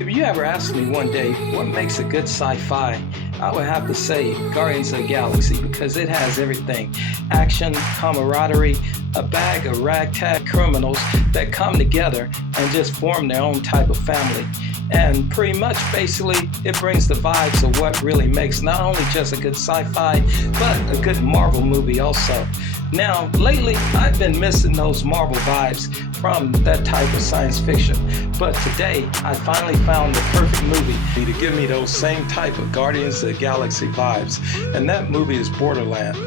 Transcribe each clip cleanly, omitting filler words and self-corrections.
If you ever asked me one day what makes a good sci-fi, I would have to say Guardians of the Galaxy because it has everything. Action, camaraderie, a bag of ragtag criminals that come together and just form their own type of family. And pretty much basically it brings the vibes of what really makes not only just a good sci-fi, but a good Marvel movie also. Now, lately, I've been missing those Marvel vibes from that type of science fiction. But today, I finally found the perfect movie to give me those same type of Guardians of the Galaxy vibes. And that movie is Borderlands.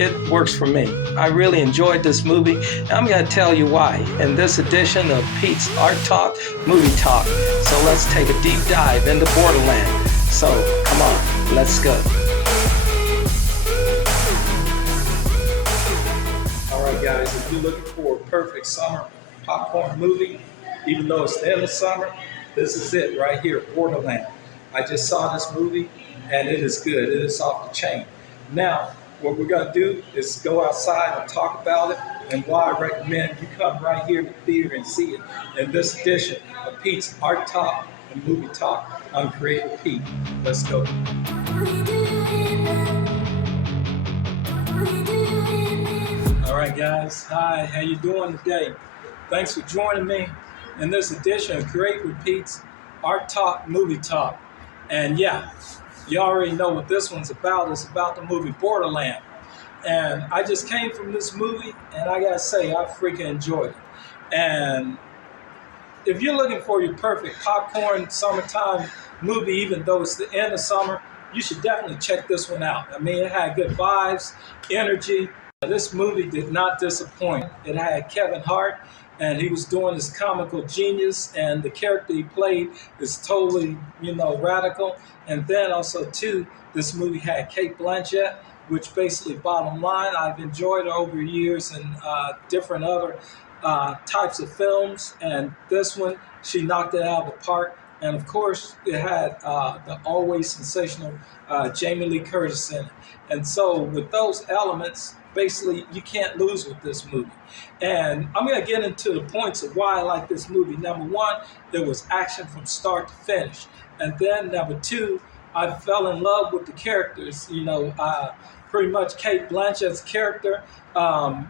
It works for me. I really enjoyed this movie, and I'm going to tell you why in this edition of Pete's Art Talk, Movie Talk. So let's take a deep dive into Borderlands. So, come on, let's go. Alright guys, if you're looking for a perfect summer popcorn movie, even though it's the end of summer, this is it right here, Borderlands. I just saw this movie, and it is good. It is off the chain. Now, what we're going to do is go outside and talk about it, and why I recommend you come right here to the theater and see it in this edition of Pete's Art Talk and Movie Talk. I'm Creative Pete. Let's go. All right, guys. Hi, how you doing today? Thanks for joining me in this edition of Creative Pete's Art Talk, Movie Talk. And yeah, you already know what this one's about. It's about the movie Borderlands. And I just came from this movie, and I gotta say, I freaking enjoyed it. And if you're looking for your perfect popcorn summertime movie, even though it's the end of summer, you should definitely check this one out. I mean, it had good vibes, energy. This movie did not disappoint. It had Kevin Hart, and he was doing his comical genius, and the character he played is totally, radical. And then also, too, this movie had Cate Blanchett, which basically, bottom line, I've enjoyed her over years in different other types of films. And this one, she knocked it out of the park. And of course, it had the always sensational Jamie Lee Curtis in it. And so with those elements, basically, you can't lose with this movie. And I'm going to get into the points of why I like this movie. Number one, there was action from start to finish. And then number two, I fell in love with the characters. Pretty much Cate Blanchett's character.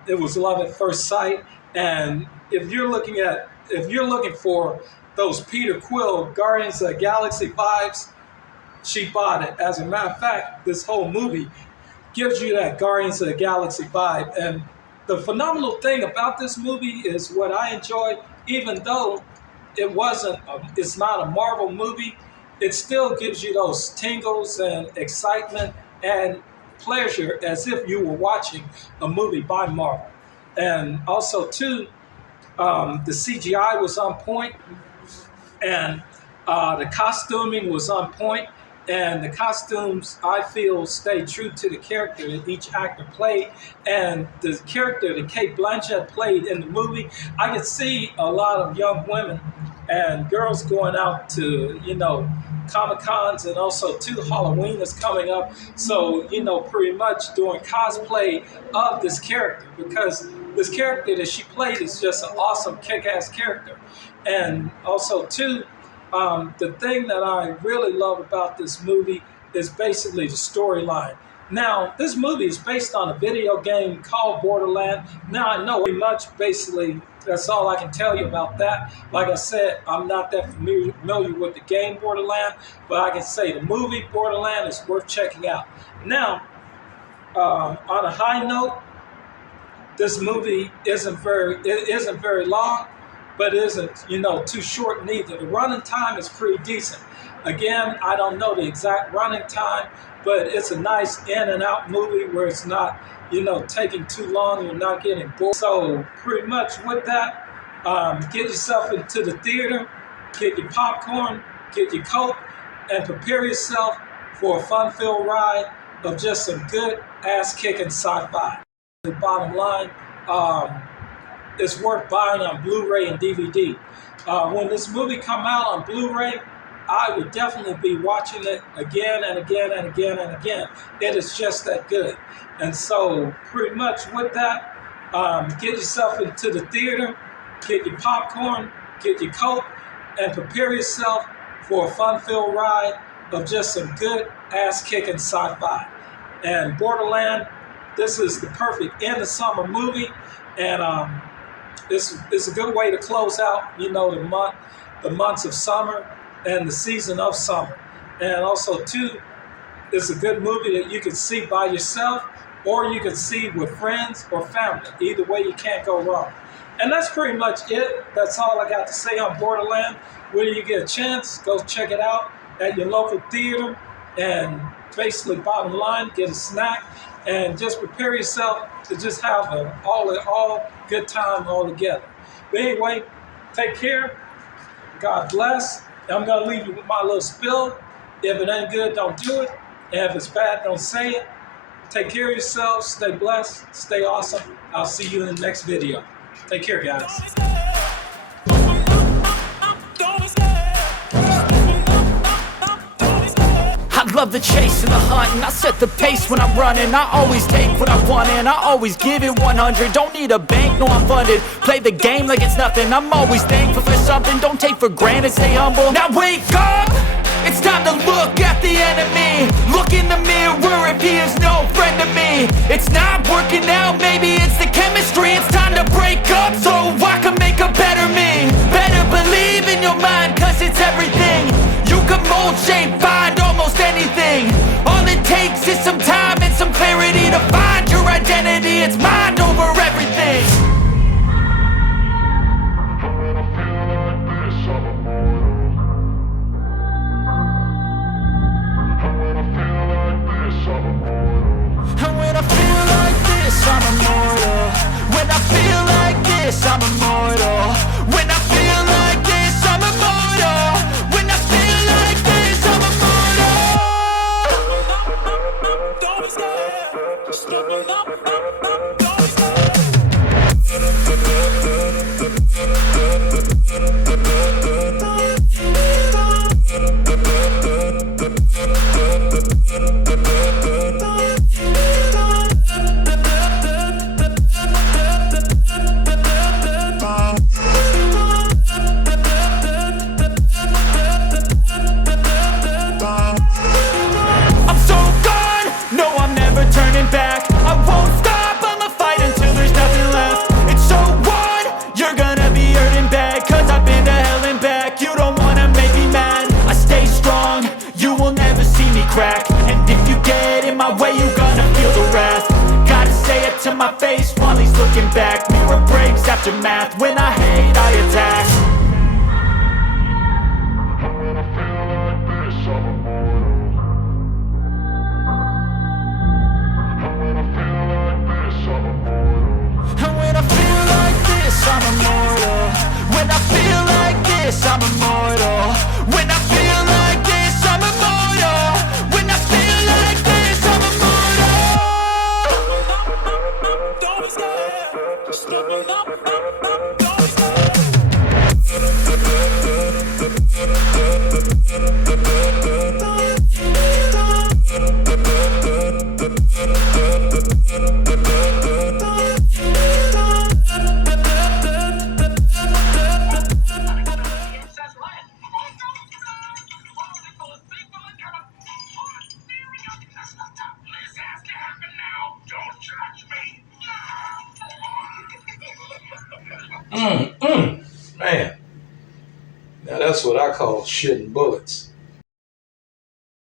It was love at first sight. And if you're looking for those Peter Quill Guardians of the Galaxy vibes, she bought it. As a matter of fact, this whole movie gives you that Guardians of the Galaxy vibe. And the phenomenal thing about this movie is what I enjoyed, even though it's not a Marvel movie, it still gives you those tingles and excitement and pleasure as if you were watching a movie by Marvel. And also, too, the CGI was on point, and the costuming was on point. And the costumes, I feel, stay true to the character that each actor played. And the character that Cate Blanchett played in the movie, I could see a lot of young women and girls going out to, Comic-Cons, and also, too, Halloween is coming up. So, pretty much doing cosplay of this character, because this character that she played is just an awesome, kick-ass character. And also, too, the thing that I really love about this movie is basically the storyline. Now, this movie is based on a video game called Borderlands. Now, I know pretty much, basically, that's all I can tell you about that. Like I said, I'm not that familiar with the game Borderlands, but I can say the movie Borderlands is worth checking out. Now, on a high note, this movie isn't very long, but isn't, too short neither. The running time is pretty decent. Again, I don't know the exact running time, but it's a nice in and out movie where it's not, taking too long, you're not getting bored. So pretty much with that, get yourself into the theater, get your popcorn, get your Coke, and prepare yourself for a fun-filled ride of just some good ass-kicking sci-fi. The bottom line, it's worth buying on Blu-ray and DVD. When this movie come out on Blu-ray, I would definitely be watching it again and again and again and again. It is just that good. And so pretty much with that, get yourself into the theater, get your popcorn, get your Coke, and prepare yourself for a fun-filled ride of just some good ass-kicking sci-fi. And Borderland, this is the perfect end of summer movie, and it's a good way to close out, the months of summer and the season of summer. And also, too, it's a good movie that you can see by yourself or you can see with friends or family. Either way, you can't go wrong. And that's pretty much it. That's all I got to say on Borderland. When you get a chance, go check it out at your local theater. And basically, bottom line, get a snack and just prepare yourself to just have an all good time all together. But anyway, take care. God bless. And I'm going to leave you with my little spill. If it ain't good, don't do it. And if it's bad, don't say it. Take care of yourselves. Stay blessed. Stay awesome. I'll see you in the next video. Take care, guys. I love the chase and the hunt, and I set the pace when I'm running. I always take what I want and I always give it 100. Don't need a bank, no I'm funded. Play the game like it's nothing. I'm always thankful for something. Don't take for granted, stay humble. Now wake up! It's time to look at the enemy. Look in the mirror if he is no friend to me. It's not working out, maybe it's the chemistry. It's time to break up so I can make a better me. Better believe in your mind, cause it's everything. You can mold, shape, find almost anything. All it takes is some time and some clarity to find your identity. It's mind over everything. And when I feel like this, I'm immortal. When I feel like this, I'm immortal. When I feel like this, I'm immortal. When I feel like this, I'm immortal. Don't be scared. Just give me up. Don't be scared. I'm so gone, no I'm never turning back. I won't stop, I'ma fight until there's nothing left. It's so on, you're gonna be hurting bad. Cause I've been to hell and back. You don't wanna make me mad. I stay strong, you will never see me crack. And if you get in my way, you're gonna feel the wrath. Gotta say it to my face while he's looking back. Mirror breaks after math, when I hate I attack. And when I feel like this, I'm immortal. When I feel like this, I'm immortal. When I feel like this, I'm immortal. When I feel like this, I'm immortal. Don't be scared. Just give me up. Don't be scared. Man, now that's what I call shitting bullets.